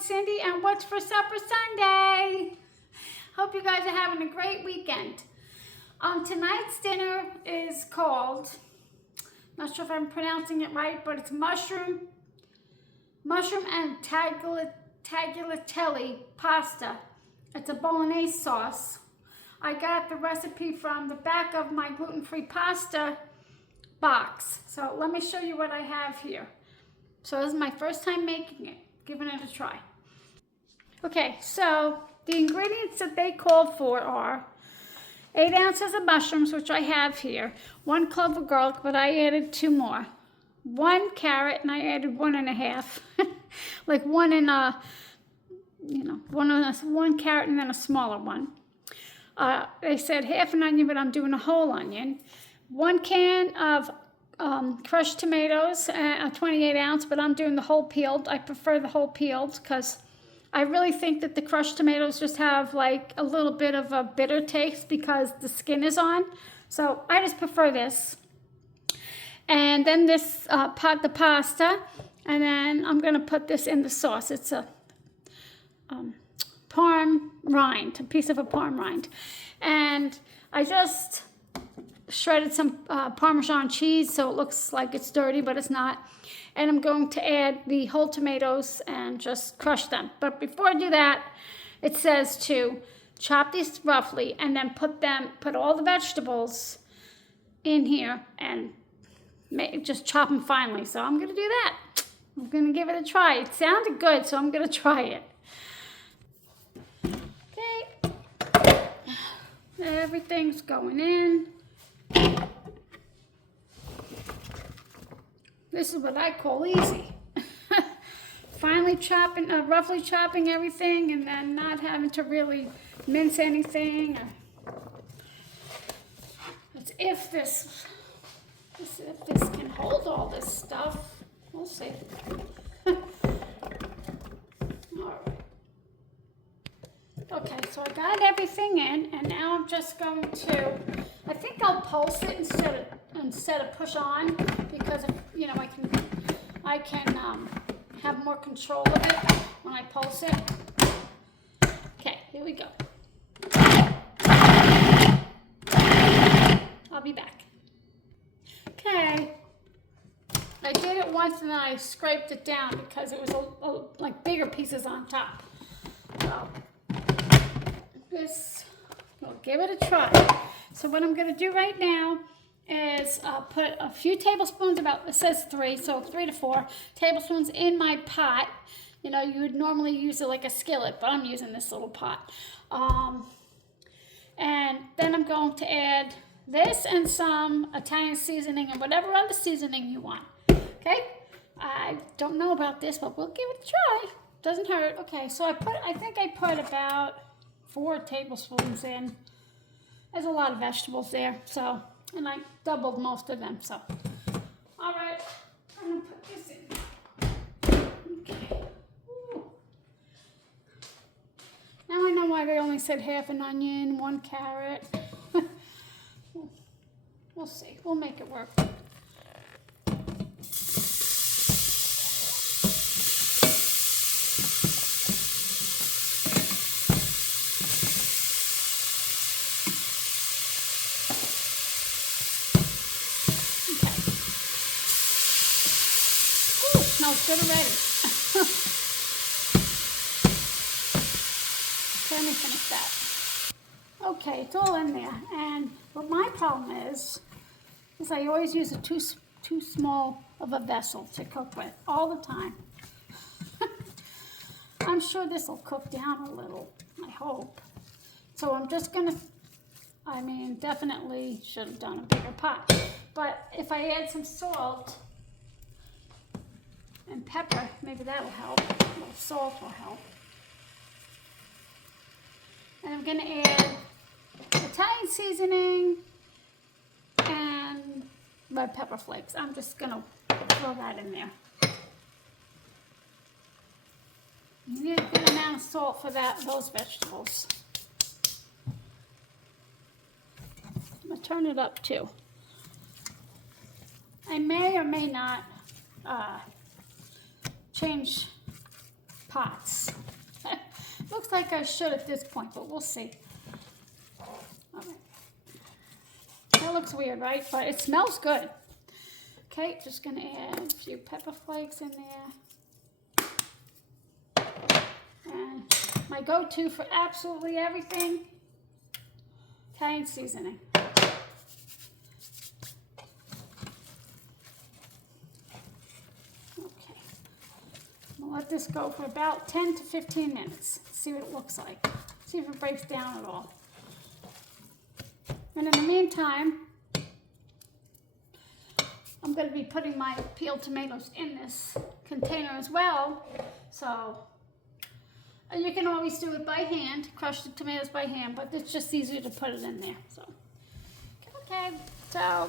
it's Cindy, and what's for supper Sunday? Hope you guys are having a great weekend. Tonight's dinner is called, not sure if I'm pronouncing it right, but it's mushroom and tagliatelle pasta. It's a Bolognese sauce. I got the recipe from the back of my gluten-free pasta box. So let me show you what I have here. So this is my first time making it, giving it a try. Okay, so the ingredients that they called for are 8 ounces of mushrooms, which I have here, 1 clove of garlic, but I added 2 more, 1 carrot, and I added 1.5, like one in a, one carrot and then a smaller one. They said half an onion, but I'm doing a whole onion. 1 can of crushed tomatoes, 28 ounce, but I'm doing the whole peeled. I prefer the whole peeled because I really think that the crushed tomatoes just have like a little bit of a bitter taste because the skin is on. So I just prefer this. And then this the pasta, and then I'm gonna put this in the sauce. It's a parm rind, a piece of a parm rind. And I just shredded some Parmesan cheese so it looks like it's dirty, but it's not. And I'm going to add the whole tomatoes and just crush them. But before I do that, it says to chop these roughly and then put all the vegetables in here and just chop them finely. So I'm gonna do that. I'm gonna give it a try. It sounded good, so I'm gonna try it. Okay, everything's going in. This is what I call easy. Finally roughly chopping everything and then not having to really mince anything. As if this can hold all this stuff. We'll see. All right. Okay, so I got everything in, and now I'm just going to, I think I'll pulse it instead of push on, because I can have more control of it when I pulse it. Okay, here we go. I'll be back. Okay, I did it once and then I scraped it down because it was like bigger pieces on top. So we'll give it a try. So what I'm going to do right now is put a few tablespoons, it says 3, so 3 to 4 tablespoons in my pot. You know, you would normally use it like a skillet, but I'm using this little pot. And then I'm going to add this and some Italian seasoning and whatever other seasoning you want. Okay? I don't know about this, but we'll give it a try. Doesn't hurt. Okay, so I think I put about 4 tablespoons in. There's a lot of vegetables there, so, and I doubled most of them, so. All right, I'm gonna put this in. Okay. Ooh. Now I know why they only said half an onion, 1 carrot. We'll see, we'll make it work. Smells good already. Let me finish that. Okay, it's all in there. And what my problem is I always use a too small of a vessel to cook with all the time. I'm sure this will cook down a little, I hope. So I'm just gonna, definitely should have done a bigger pot. But if I add some salt and pepper, maybe that will help. A little salt will help. And I'm gonna add Italian seasoning and red pepper flakes. I'm just gonna throw that in there. You need a good amount of salt for those vegetables. I'm gonna turn it up too. I may or may not change pots. Looks like I should at this point, but we'll see. All right. That looks weird, right? But it smells good. Okay, just gonna add a few pepper flakes in there. And my go-to for absolutely everything, Italian seasoning. Let this go for about 10 to 15 minutes. See what it looks like. See if it breaks down at all. And in the meantime, I'm going to be putting my peeled tomatoes in this container as well. So you can always do it by hand, crush the tomatoes by hand, but it's just easier to put it in there. So, okay, so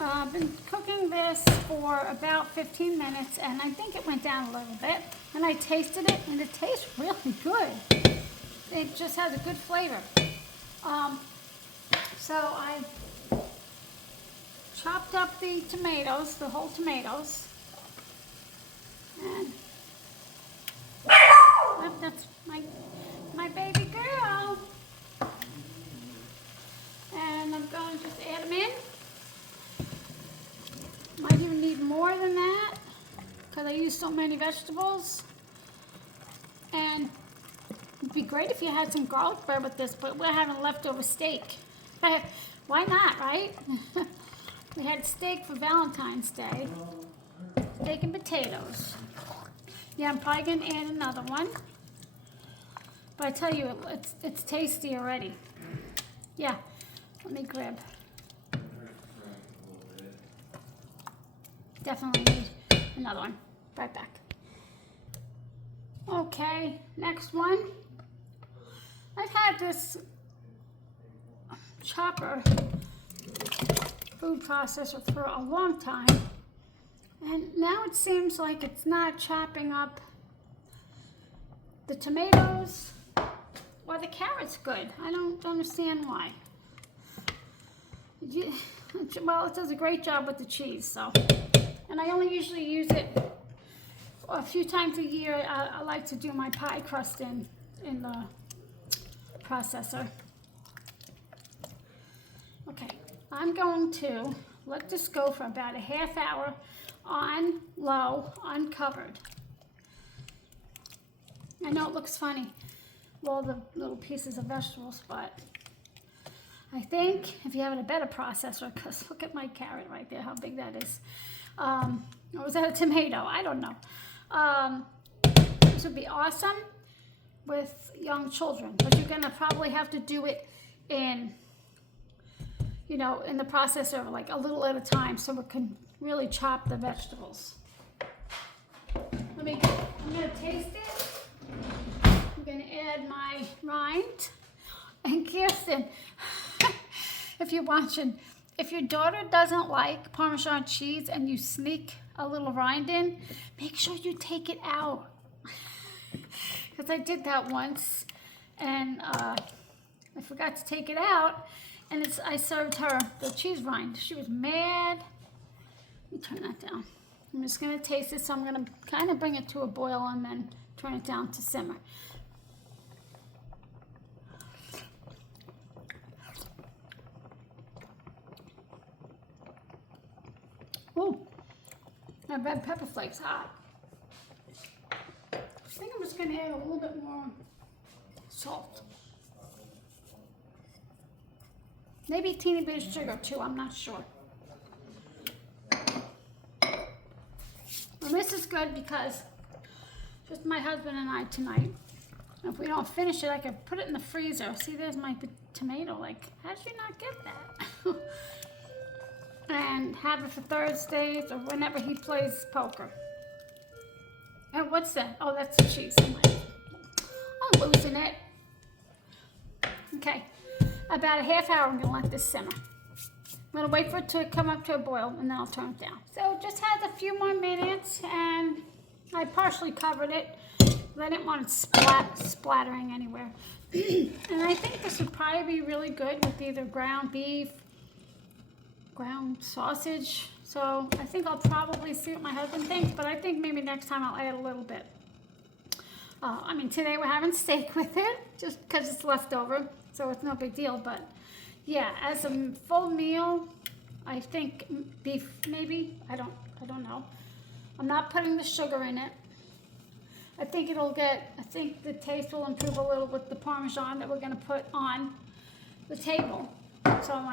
I've been cooking this for about 15 minutes, and I think it went down a little bit. And I tasted it, and it tastes really good. It just has a good flavor. So I chopped up the tomatoes, the whole tomatoes, and that's my baby girl. And I'm going to just add them in. Might even need more than that because I use so many vegetables. And it'd be great if you had some garlic bread with this, but we're having leftover steak. Why not, right? We had steak for Valentine's Day. Steak and potatoes. Yeah, I'm probably going to add another one. But I tell you, it's tasty already. Yeah, let me grab. Definitely need another one. Right back. Okay, next one. I've had this chopper food processor for a long time, and now it seems like it's not chopping up the tomatoes or the carrots good. I don't understand why. Well, it does a great job with the cheese, so. And I only usually use it a few times a year. I like to do my pie crust in the processor. Okay, I'm going to let this go for about a half hour on low, uncovered. I know it looks funny, all the little pieces of vegetables, but I think if you have a better processor, because look at my carrot right there, how big that is. Or was that a tomato? I don't know. This would be awesome with young children, but you're gonna probably have to do it in, you know, in the processor like a little at a time so it can really chop the vegetables. I'm gonna taste it. I'm gonna add my rind. And Kirsten, if you're watching, if your daughter doesn't like Parmesan cheese and you sneak a little rind in, make sure you take it out. Because I did that once, and I forgot to take it out, and I served her the cheese rind. She was mad. Let me turn that down. I'm just going to taste it, so I'm going to kind of bring it to a boil and then turn it down to simmer. Ooh, that red pepper flakes hot. I think I'm just going to add a little bit more salt. Maybe a teeny bit of sugar too, I'm not sure. Well, this is good because just my husband and I tonight. If we don't finish it, I can put it in the freezer. See, there's my tomato. Like, how did you not get that? And have it for Thursdays or whenever he plays poker. And what's that? Oh, that's the cheese. I'm losing it. Okay, about a half hour, I'm gonna let this simmer. I'm gonna wait for it to come up to a boil and then I'll turn it down. So it just has a few more minutes and I partially covered it. I didn't want it splattering anywhere. And I think this would probably be really good with either ground beef, ground sausage. So I think I'll probably see what my husband thinks, but I think maybe next time I'll add a little bit. I mean, today we're having steak with it, just because it's leftover, so it's no big deal. But yeah, as a full meal, I think beef maybe. I don't know. I'm not putting the sugar in it. I think the taste will improve a little with the Parmesan that we're gonna put on the table. So my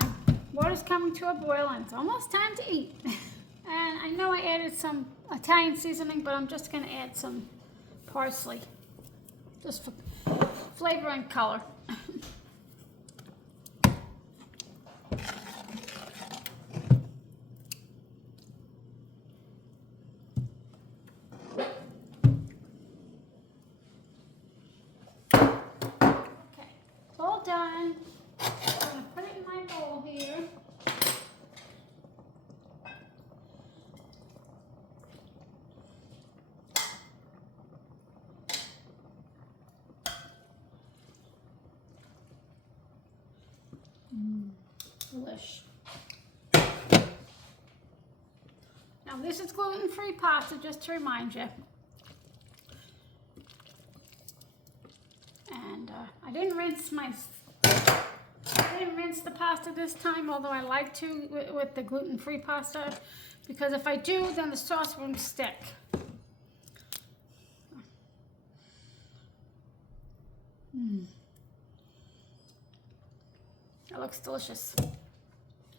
water's coming to a boil and it's almost time to eat. And I know I added some Italian seasoning, but I'm just gonna add some parsley, just for flavor and color. Done. I'm going to put it in my bowl here. Delish. Now this is gluten-free pasta, just to remind you. And I didn't rinse the pasta this time, although I like to with the gluten-free pasta, because if I do, then the sauce won't stick. That looks delicious.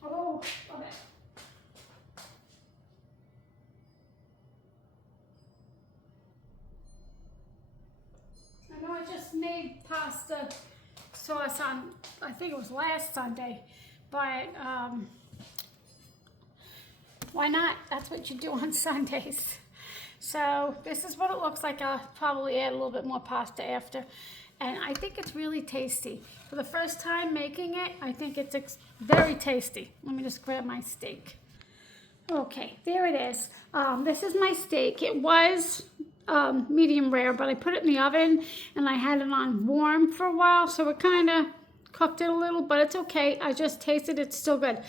Oh, love it. I know I just made pasta sauce on, I think it was last Sunday, but why not? That's what you do on Sundays. So this is what it looks like. I'll probably add a little bit more pasta after. And I think it's really tasty. For the first time making it, I think it's very tasty. Let me just grab my steak. Okay, there it is. This is my steak. It was medium rare, but I put it in the oven and I had it on warm for a while, so it kind of cooked it a little, but it's okay. I just tasted it. It's still good.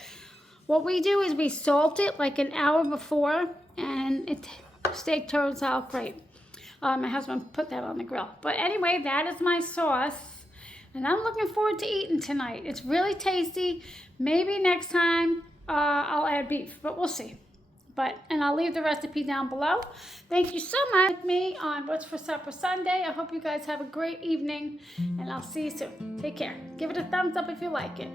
What we do is we salt it like an hour before, and steak turns out great. My husband put that on the grill. But anyway, that is my sauce, and I'm looking forward to eating tonight. It's really tasty. Maybe next time I'll add beef, but we'll see. And I'll leave the recipe down below. Thank you so much with me on What's for Supper Sunday. I hope you guys have a great evening, and I'll see you soon. Take care. Give it a thumbs up if you like it.